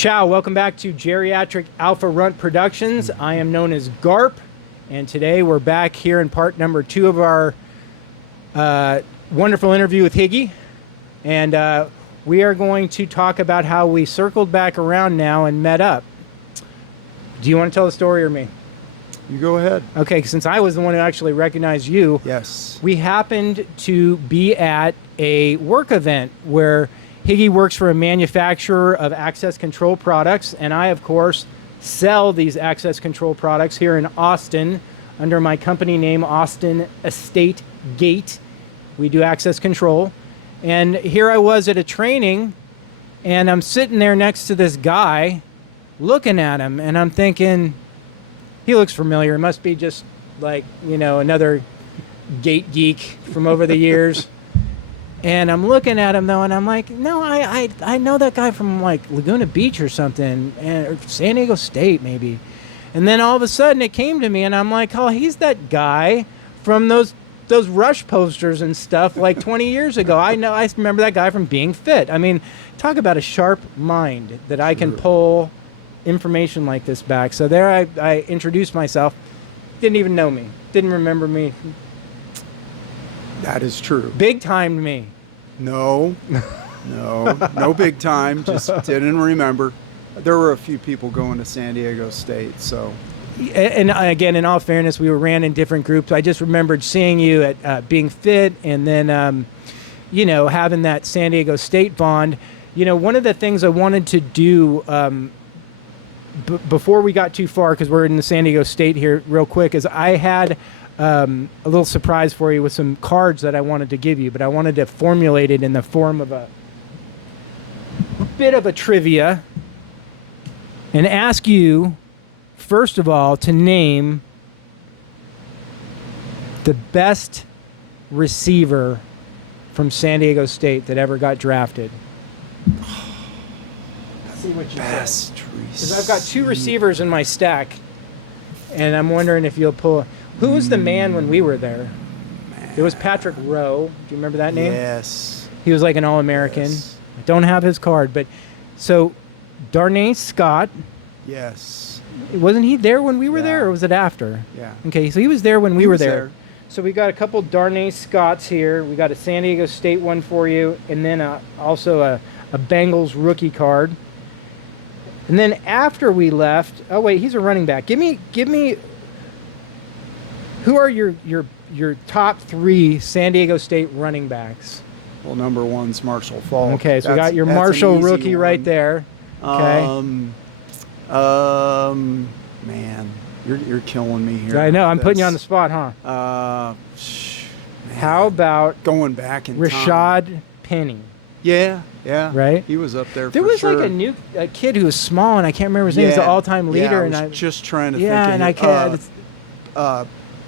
Ciao, welcome back to Geriatric Alpha Runt Productions. I am known as Garp, and today we're back here in part number 2 of our wonderful interview with Higgy. And we are going to talk about how we circled back around now and met up. Do you want to tell the story or me? You go ahead. Okay, since I was the one who actually recognized you. Yes. We happened to be at a work event where Higgy works for a manufacturer of access control products, and I, of course, sell these access control products here in Austin under my company name, Austin Estate Gate. We do access control. And here I was at a training, and I'm sitting there next to this guy, looking at him, and I'm thinking, he looks familiar. It must be just like, you know, another gate geek from over the years. And I'm looking at him, though, and I'm like, no, I know that guy from, like, Laguna Beach or something, or San Diego State, maybe. And then all of a sudden it came to me, and I'm like, oh, he's that guy from those Rush posters and stuff like 20 years ago. I remember that guy from Being Fit. I mean, talk about a sharp mind that I can pull information like this back. So there I introduced myself. Didn't even know me. Didn't remember me. That is true. Big timed me. No big time. Just didn't remember. There were a few people going to San Diego State, so. And again, in all fairness, we ran in different groups. I just remembered seeing you at Being Fit, and then, you know, having that San Diego State bond. You know, one of the things I wanted to do before we got too far, because we're in the San Diego State here real quick, is I had a little surprise for you with some cards that I wanted to give you, but I wanted to formulate it in the form of a bit of a trivia and ask you, first of all, to name the best receiver from San Diego State that ever got drafted. Let's see what you Best say. receiver. Because I've got 2 receivers in my stack, and I'm wondering if you'll pull. Who was the man when we were there? It was Patrick Rowe. Do you remember that name? Yes. He was like an All-American. Yes. I don't have his card, but so Darnay Scott. Yes. Wasn't he there when we were Yeah. there, or was it after? Yeah. Okay, so he was there when we He were was there. there. So we got a couple Darnay Scotts here. We got a San Diego State one for you, and then also a Bengals rookie card. And then after we left, oh wait, he's a running back. Give me. Who are your top 3 San Diego State running backs? Well, number 1's Marshall Faulk. Okay, so we got your Marshall rookie right there. Okay. Man, you're killing me here. I know. I'm putting you on the spot, huh? Man. How about going back in time? Rashad Penny? Yeah. Right? He was up there. There for was sure. like a kid who was small, and I can't remember his name. He's the all-time leader, I was just trying to think. And I can't.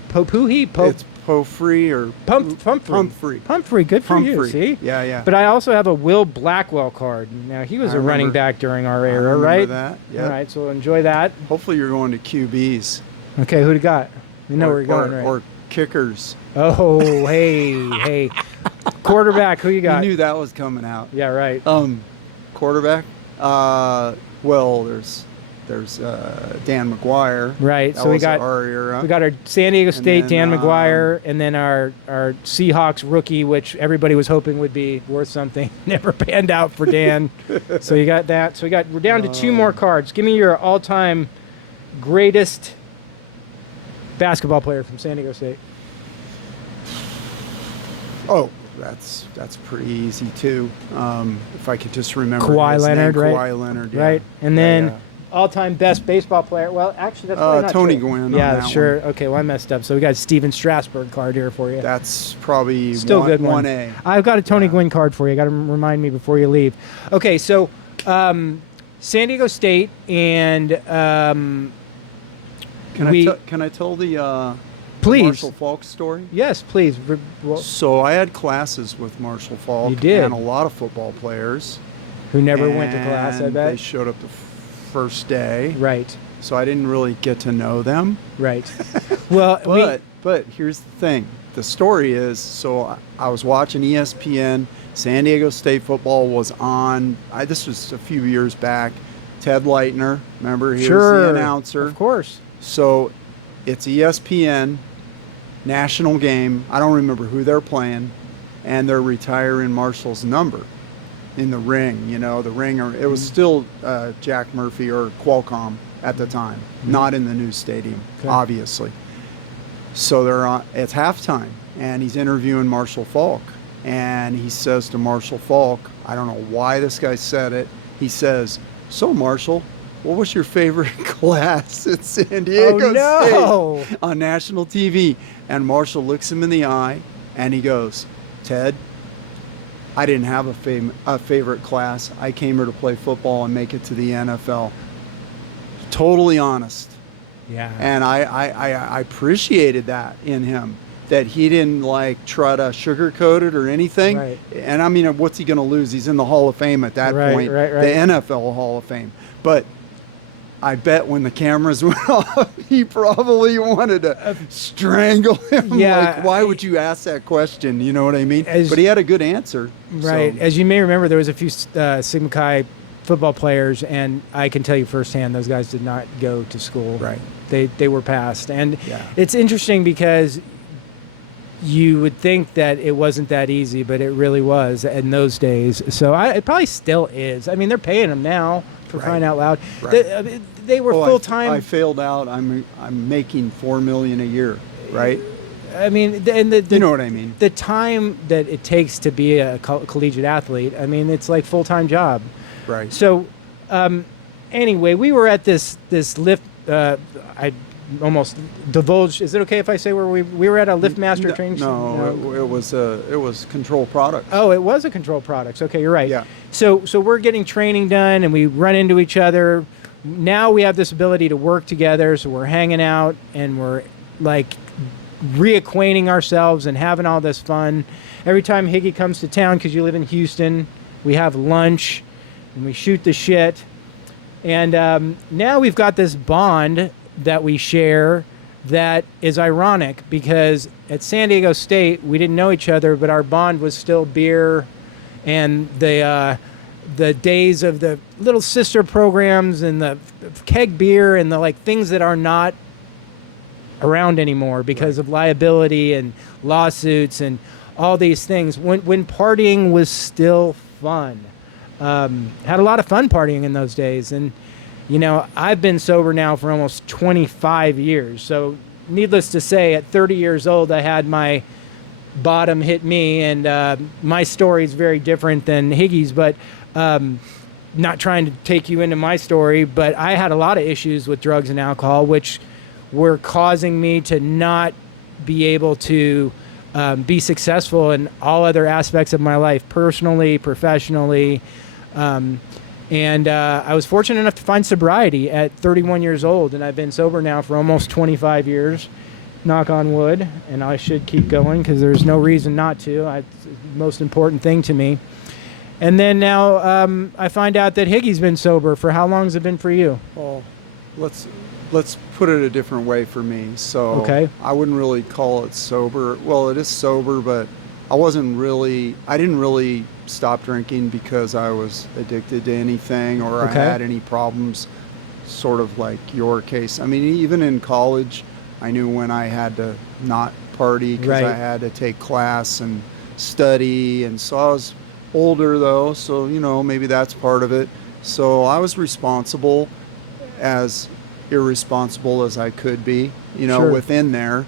Popuhi, It's Pofrey or Pumphrey. Good for you. See? Yeah. But I also have a Will Blackwell card. Now he was a running back during our era, right? That. Yeah. All right, so enjoy that. Hopefully you're going to QBs. Okay, who do you got? You know where you're going, right? Or kickers. Oh, hey. Quarterback, who you got? You knew that was coming out. Yeah, right. Quarterback. Well, there's Dan McGuire. Right. That So we was got our era. We got our San Diego State then, Dan McGuire, and then our Seahawks rookie, which everybody was hoping would be worth something. Never panned out for Dan. So you got that. So we're down to 2 more cards. Give me your all-time greatest basketball player from San Diego State. Oh, that's pretty easy too. If I could just remember Kawhi his Leonard, name. right? Kawhi Leonard, yeah. Right. And then Yeah. all-time best baseball player. Well, actually, that's probably not Tony true. Gwynn on Yeah, that sure. one. Okay, well, I messed up. So we got a Steven Strasburg card here for you. That's probably Still good one. 1A. I've got a Tony Gwynn card for you. Got to remind me before you leave. Okay, so San Diego State and Can I tell the please. Marshall Faulk story? Yes, please. So I had classes with Marshall Faulk. You did. And a lot of football players. Who never went to class, I And bet. They showed up the first day. Right. So I didn't really get to know them. Right. Well, But here's the thing. The story is, so I was watching ESPN. San Diego State football was on. This was a few years back. Ted Leitner. Remember, he was Sure. the announcer. Of course. So it's ESPN, national game. I don't remember who they're playing, and they're retiring Marshall's number in the ring. You know, the ringer. It was still Jack Murphy or Qualcomm at the time, not in the new stadium, obviously. So they're on. It's halftime, and he's interviewing Marshall Faulk, and he says to Marshall Faulk, I don't know why this guy said it. He says, "So Marshall, what was your favorite class at San Diego State on national TV?" And Marshall looks him in the eye, and he goes, "Ted, I didn't have a favorite class. I came here to play football and make it to the NFL." Totally honest. Yeah. And I appreciated that in him, that he didn't like try to sugarcoat it or anything. Right. And I mean, what's he going to lose? He's in the Hall of Fame at that point, Right. the NFL Hall of Fame. But I bet when the cameras went off, he probably wanted to strangle him. Yeah, Like, why would you ask that question? You know what I mean? But he had a good answer. Right. So. As you may remember, there was a few Sigma Chi football players, and I can tell you firsthand, those guys did not go to school. Right. They were passed. And it's interesting because you would think that it wasn't that easy, but it really was in those days. So it probably still is. I mean, they're paying them now, for crying out loud. Right. They were full time. I failed out. I'm making $4 million a year, right? I mean, and the you know what I mean. The time that it takes to be a collegiate athlete, I mean, it's like full-time job. Right. So, anyway, we were at this lift. I almost divulged. Is it okay if I say where we were at a LiftMaster training? No, it was Control Products. Oh, it was a Control Products. Okay, you're right. Yeah. So we're getting training done, and we run into each other. Now we have this ability to work together, so we're hanging out, and we're like reacquainting ourselves and having all this fun. Every time Higgy comes to town, because you live in Houston, we have lunch, and we shoot the shit. And now we've got this bond that we share that is ironic, because at San Diego State, we didn't know each other, but our bond was still beer and the days of the little sister programs and the keg beer and the like things that are not around anymore because of liability and lawsuits and all these things. When partying was still fun, had a lot of fun partying in those days. And you know, I've been sober now for almost 25 years. So needless to say, at 30 years old, I had my bottom hit me, and my story is very different than Higgy's, but not trying to take you into my story, but I had a lot of issues with drugs and alcohol, which were causing me to not be able to be successful in all other aspects of my life, personally, professionally. And I was fortunate enough to find sobriety at 31 years old, and I've been sober now for almost 25 years, knock on wood, and I should keep going because there's no reason not to. It's the most important thing to me. And then now I find out that Higgy's been sober. For how long has it been for you? Well, let's put it a different way for me. So I wouldn't really call it sober. Well, it is sober, but I didn't really stop drinking because I was addicted to anything or I had any problems, sort of like your case. I mean, even in college, I knew when I had to not party because I had to take class and study. And so I was older though, so, you know, maybe that's part of it. So I was responsible, as irresponsible as I could be, you know, within there.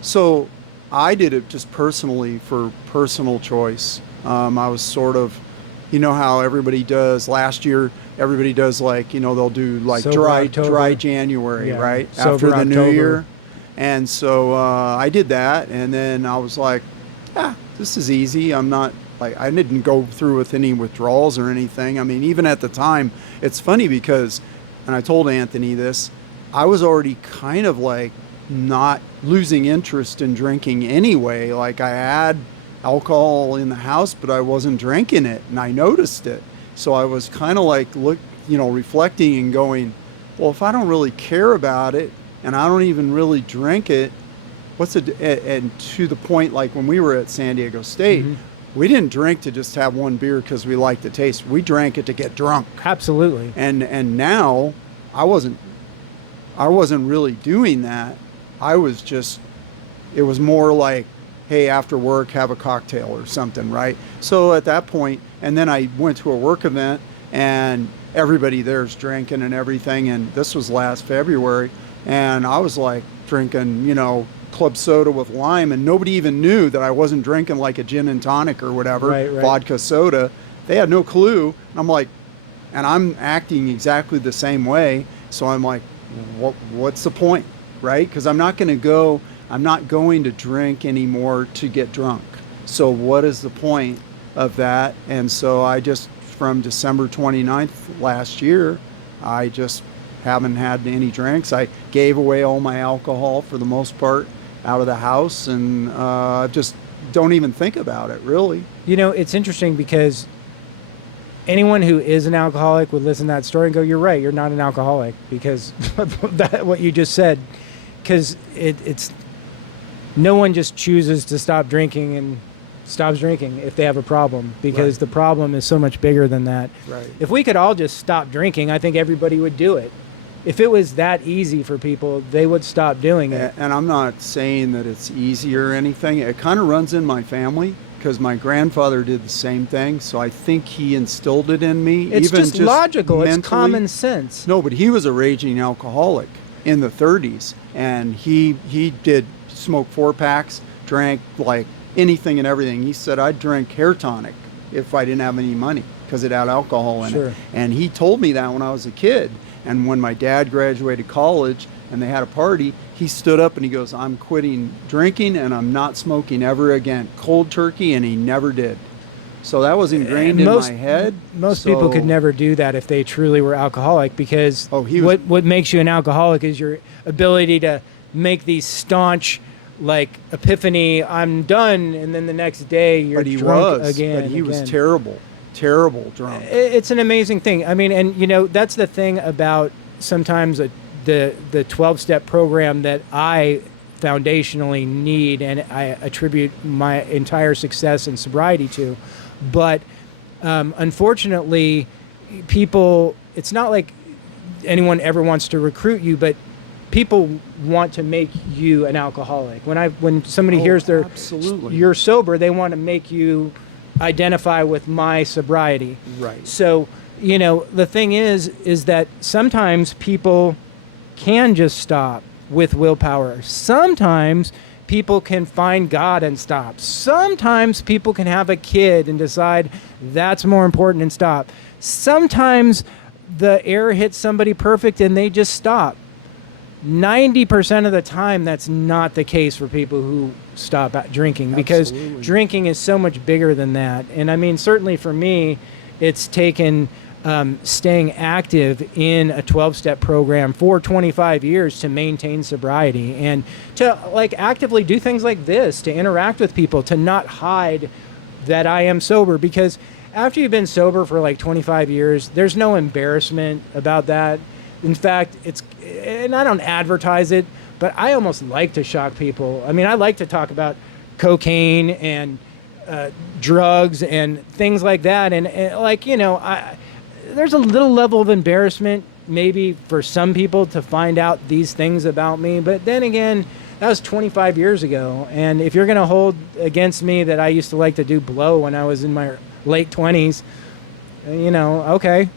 So I did it just personally for personal choice. I was sort of, you know how everybody does last year, everybody does like, you know, they'll do like dry January, right? After the new year. And so I did that. And then I was like, this is easy. I'm not like, I didn't go through with any withdrawals or anything. I mean, even at the time, it's funny because, and I told Anthony this, I was already kind of like not losing interest in drinking anyway. Like I had alcohol in the house, but I wasn't drinking it, and I noticed it. So I was kind of like reflecting and going, well, if I don't really care about it and I don't even really drink it, and to the point, like when we were at San Diego State, we didn't drink to just have one beer because we liked the taste. We drank it to get drunk. Absolutely. And now I wasn't really doing that. It was more like, hey, after work, have a cocktail or something, right? So at that point, and then I went to a work event and everybody there's drinking and everything. And this was last February. And I was like drinking, club soda with lime, and nobody even knew that I wasn't drinking like a gin and tonic or whatever, right. vodka soda. They had no clue. I'm like, and I'm acting exactly the same way. So I'm like, what's the point, right? Because I'm not going to drink anymore to get drunk. So what is the point of that? And so I just, from December 29th last year, I just haven't had any drinks. I gave away all my alcohol for the most part out of the house, and just don't even think about it, really. It's interesting because anyone who is an alcoholic would listen to that story and go, you're right, you're not an alcoholic, because what you just said, because it's no one just chooses to stop drinking and stops drinking if they have a problem, because the problem is so much bigger than that. Right. If we could all just stop drinking, I think everybody would do it. If it was that easy for people, they would stop doing it. And I'm not saying that it's easy or anything. It kind of runs in my family because my grandfather did the same thing. So I think he instilled it in me. It's even just logical. Mentally. It's common sense. No, but he was a raging alcoholic in the 30s. And he did smoke 4-packs, drank like anything and everything. He said, I'd drink hair tonic if I didn't have any money because it had alcohol in it. And he told me that when I was a kid. And when my dad graduated college and they had a party, he stood up and he goes, I'm quitting drinking and I'm not smoking ever again. Cold turkey, and he never did. So that was ingrained in my head. Most people could never do that if they truly were alcoholic, because what makes you an alcoholic is your ability to make these staunch, like, epiphany, I'm done, and then the next day you're drunk again. But he was terrible drunk. It's an amazing thing. I mean, and that's the thing about sometimes the 12-step program that I foundationally need and I attribute my entire success in sobriety to. But unfortunately, people, it's not like anyone ever wants to recruit you, but people want to make you an alcoholic. When somebody hears you're sober, they want to make you identify with my sobriety. Right. So, the thing is that sometimes people can just stop with willpower. Sometimes people can find God and stop. Sometimes people can have a kid and decide that's more important and stop. Sometimes the air hits somebody perfect and they just stop. 90% of the time, that's not the case for people who stop drinking, because drinking is so much bigger than that. And I mean, certainly for me, it's taken staying active in a 12-step program for 25 years to maintain sobriety and to actively do things like this, to interact with people, to not hide that I am sober, because after you've been sober for 25 years, there's no embarrassment about that. In fact, and I don't advertise it, but I almost like to shock people. I mean, I like to talk about cocaine and drugs and things like that. And there's a little level of embarrassment maybe for some people to find out these things about me. But then again, that was 25 years ago. And if you're going to hold against me that I used to like to do blow when I was in my late 20s, okay.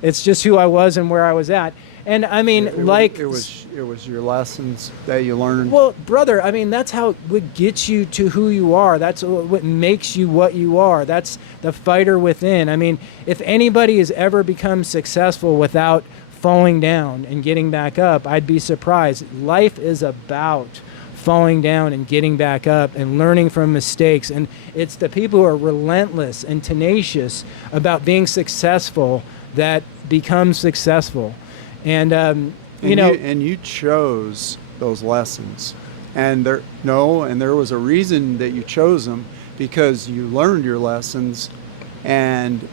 It's just who I was and where I was at. And I mean, it was your lessons that you learned. Well, brother, I mean, that's how what gets you to who you are. That's what makes you what you are. That's the fighter within. I mean, if anybody has ever become successful without falling down and getting back up, I'd be surprised. Life is about falling down and getting back up and learning from mistakes. And it's the people who are relentless and tenacious about being successful that become successful. And you chose those lessons, and there was a reason that you chose them, because you learned your lessons, and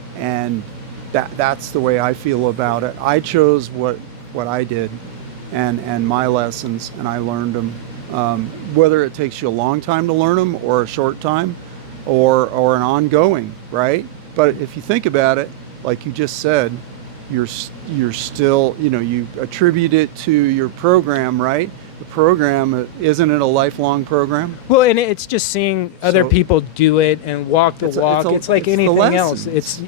that's the way I feel about it. I chose what I did, and my lessons, and I learned them. Whether it takes you a long time to learn them or a short time, or an ongoing, right? But if you think about it, like you just said, you're still, you attribute it to your program, right? The program, isn't it a lifelong program? Well, and it's just seeing other people do it and walk the walk. It's like anything else. It's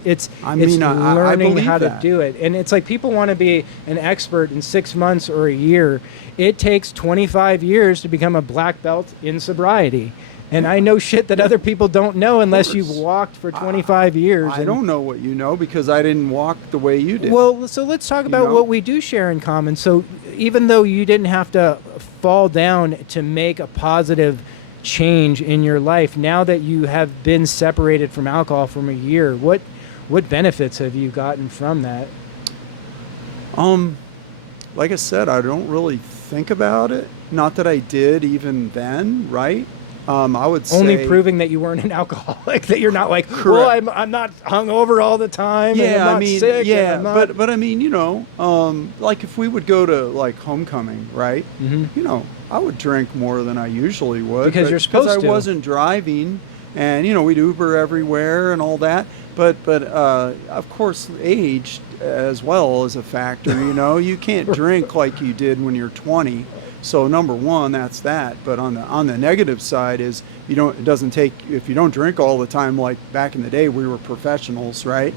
learning how to do it. And it's like people want to be an expert in 6 months or a year. It takes 25 years to become a black belt in sobriety. And I know shit that other people don't know unless you've walked for 25 years. I don't know what you know because I didn't walk the way you did. Well, so let's talk about what we do share in common. So even though you didn't have to fall down to make a positive change in your life, now that you have been separated from alcohol for a year, what benefits have you gotten from that? Like I said, I don't really think about it. Not that I did even then, right? I would say only proving that you weren't an alcoholic, that you're not like, well, I'm not hungover all the time. Yeah, and I'm not sick. Yeah, and I'm not... but I mean, like if we would go to like homecoming, right? Mm-hmm. I would drink more than I usually would because you're supposed to. Because I wasn't driving, and we'd Uber everywhere and all that. But of course, age as well is a factor. You can't drink like you did when you're 20. So number one, that's that. But on the negative side is it doesn't take, if you don't drink all the time, like back in the day we were professionals, right?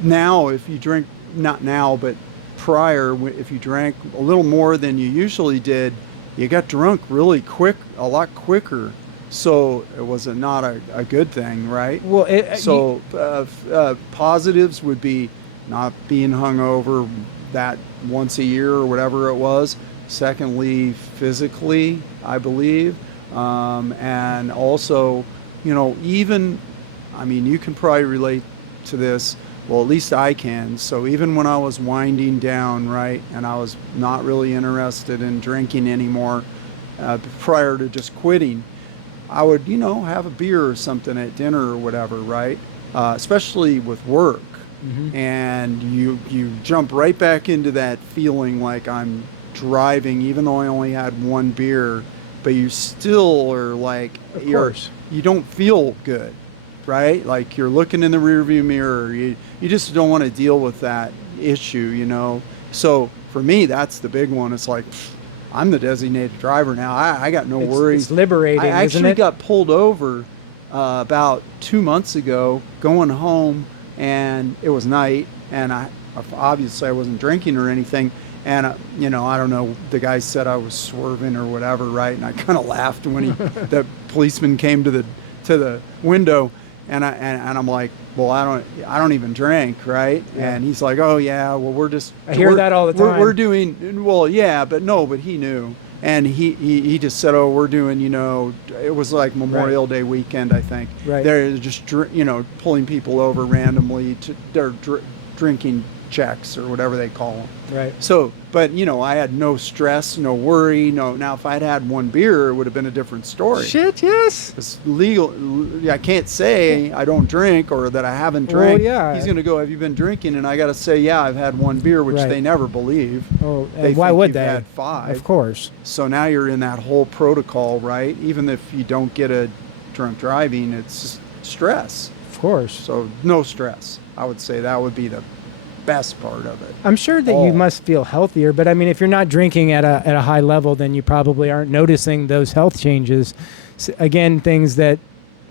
Now if you drink, not now, but prior, if you drank a little more than you usually did, you got drunk really quick, a lot quicker. So it was not a good thing, right? Well, positives would be not being hungover that once a year or whatever it was. Secondly, physically, I believe. And also, even, you can probably relate to this. Well, at least I can. So even when I was winding down, right, and I was not really interested in drinking anymore prior to just quitting, I would, have a beer or something at dinner or whatever, right? Especially with work. Mm-hmm. And you jump right back into that feeling like I'm driving, even though I only had one beer, but you still are like, you don't feel good, right? Like you're looking in the rearview mirror. You just don't want to deal with that issue, So for me, that's the big one. It's like, I'm the designated driver now. I got no worries. It's liberating, I actually isn't it? got pulled over about 2 months ago going home, and it was night, and obviously I wasn't drinking or anything. And, I don't know, the guy said I was swerving or whatever, right? And I kind of laughed when the policeman came to the window, and I'm like, well, I don't even drink, right? Yeah. And he's like, oh yeah, well I hear that all the time. We're doing, well, yeah, but he knew. And he just said, oh, we're doing, it was like Memorial Day weekend, I think. Right. They're just, pulling people over randomly they're drinking checks or whatever they call them. Right. So, but I had no stress, no worry. Now if I'd had one beer, it would have been a different story. Shit, yes. It's legal. I can't say I don't drink or that I haven't drank. Well, yeah. He's going to go, have you been drinking? And I got to say, yeah, I've had one beer, which they never believe. Oh, they why think would you've they? had 5. Of course. So now you're in that whole protocol, right? Even if you don't get a drunk driving, it's stress. Of course. So no stress. I would say that would be the best part of it. I'm sure that you must feel healthier, but if you're not drinking at a high level, then you probably aren't noticing those health changes. So, again, things that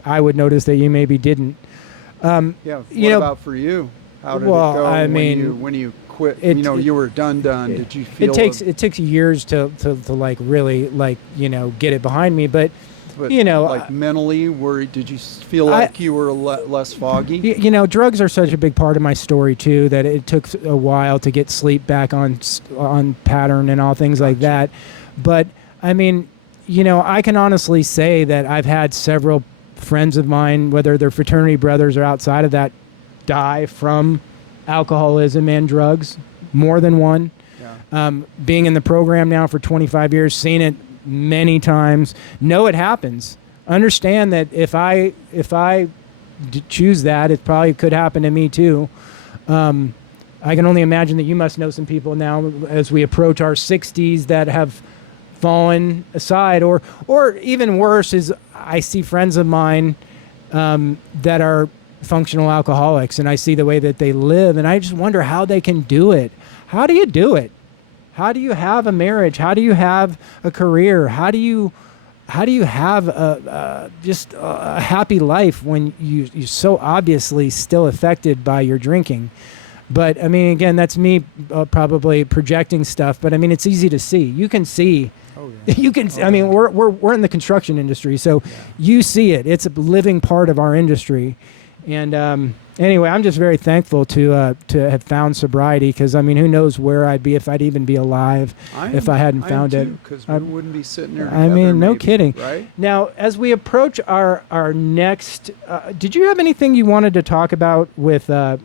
I would notice that you maybe didn't. What about for you? How did it go when you quit? You were done. Did you feel it takes years to like really get it behind me, but like mentally, did you feel like you were less foggy? Drugs are such a big part of my story too that it took a while to get sleep back on pattern and all things like that. But I can honestly say that I've had several friends of mine, whether they're fraternity brothers or outside of that, die from alcoholism and drugs. More than one. Yeah. Being in the program now for 25 years, seeing it many times, know it happens. Understand that if I choose that, it probably could happen to me too. I can only imagine that you must know some people now as we approach our 60s that have fallen aside, or even worse is I see friends of mine that are functional alcoholics, and I see the way that they live, and I just wonder how they can do it. How do you do it? How do you have a marriage? How do you have a career? How do you have just a happy life when you're so obviously still affected by your drinking? But I mean, again, that's me probably projecting stuff. But I mean, it's easy to see. You can see. Oh, yeah. You can. I mean, we're in the construction industry, so you see it. It's a living part of our industry. And anyway, I'm just very thankful to have found sobriety, because I mean, who knows where I'd be, if I'd even be alive if I hadn't found it. Because we wouldn't be sitting here together, I mean, no maybe, kidding. Right? Now, as we approach our next, did you have anything you wanted to talk about with? I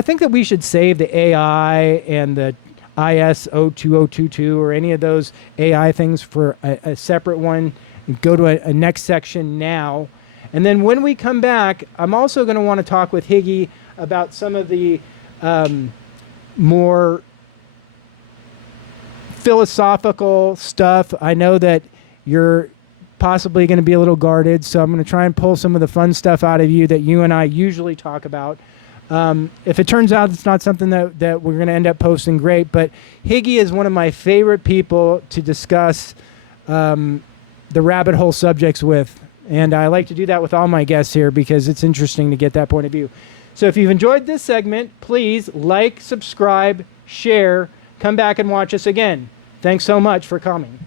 think that we should save the AI and the ISO 2022 or any of those AI things for a separate one. And go to a next section now. And then when we come back, I'm also going to want to talk with Higgy about some of the more philosophical stuff. I know that you're possibly going to be a little guarded, so I'm going to try and pull some of the fun stuff out of you that you and I usually talk about. If it turns out it's not something that we're going to end up posting, great. But Higgy is one of my favorite people to discuss the rabbit hole subjects with. And I like to do that with all my guests here because it's interesting to get that point of view. So if you've enjoyed this segment, please like, subscribe, share, come back and watch us again. Thanks so much for coming.